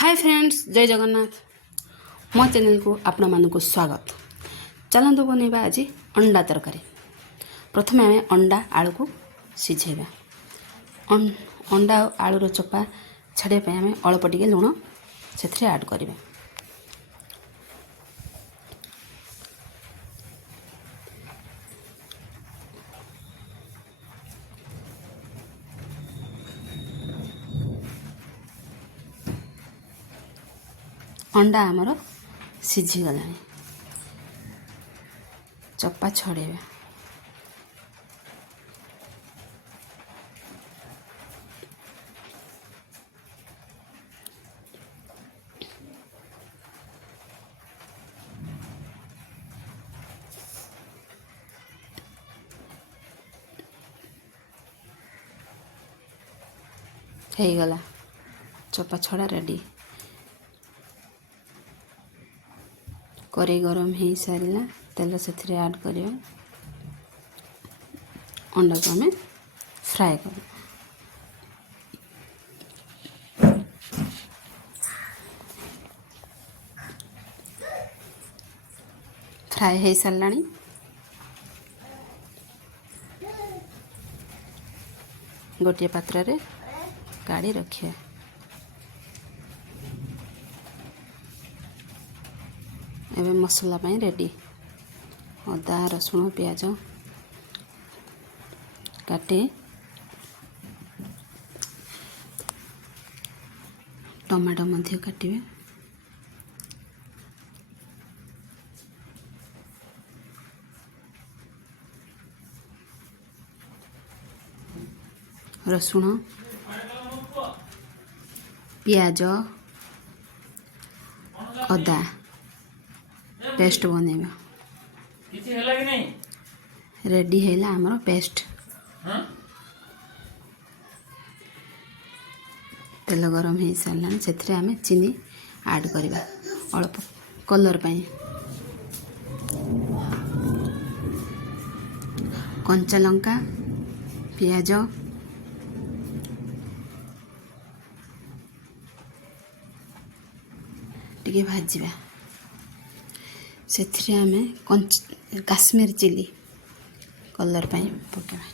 Hi friends, जय जगन्नाथ। मो channel को आपण मानक स्वागत। चलतु बनइबा आज अंडा तरकारी। प्रथम आम अंडा आलू को सिझेबा। अंडा आलूर चोपा छाड़ापी आम अल्प टिके लुण से ऐड करवा। अंडा आमर सिझीगला, चोपा छड़ेबा। हो गला चोपा छड़ा रेडी। कड़े गरम हो सारा, तेल से ऐड कर अंडा को आम फ्राए कर। फ्राए हो सारा, गोटे पात्र रे काढ़ी रखिए। एवं मसला पाई रेडी। अदा रसुण प्याज काटे, टमाटो मध्य काटिबे। रसुण पियाज अदा पेस्ट बनइबा। रेडी है आमर पेस्ट। तेल गरम हो सारा, से आम चीनी ऐड करवा अल्प कलर पाई। कंचा लंका पियाज टिके भाजवा। से आम काश्मीर चिली कलर पाई पकेबा।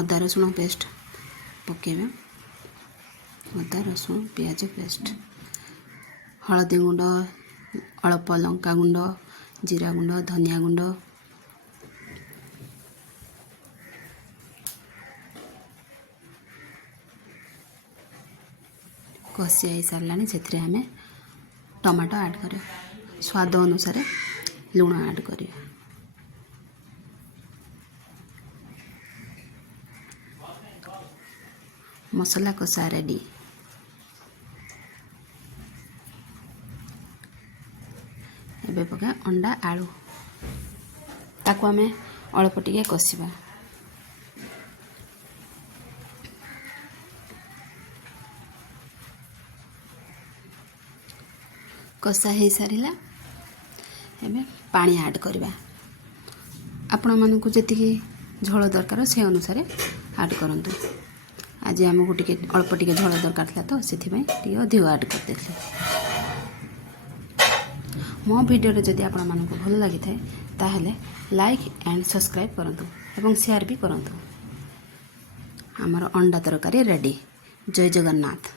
अदा रसुण पेस्ट पकेबा। अदा रसुण पियाज पेस्ट, हलदी गुंड, अल्प लंका गुंड, जीरा गुंड, धनिया गुंड, कषि आई सारा। से आम टमाटो ऐड कर, स्वाद अनुसार लुण ऐड कर। मसला कषा रेडी। एबे पका अंडा आलू, ताको आम अल्प टिके कषिबा। कषा हो सारा, एबे पानी ऐड करवा। आपण मानकु जेतिकी झोल दरकार से अनुसार ऐड करंतु। आज आमको टिके अल्प टिके झोल दरकार था, तो से अधिक ऐड कर देथिले। मो वीडियो जदि आपण मानकु भल लगी थाए ताहले लाइक एंड सब्सक्राइब करंतु एवं शेयर भी करंतु। हमर अंडा तरकारी रेडी। जय जगन्नाथ।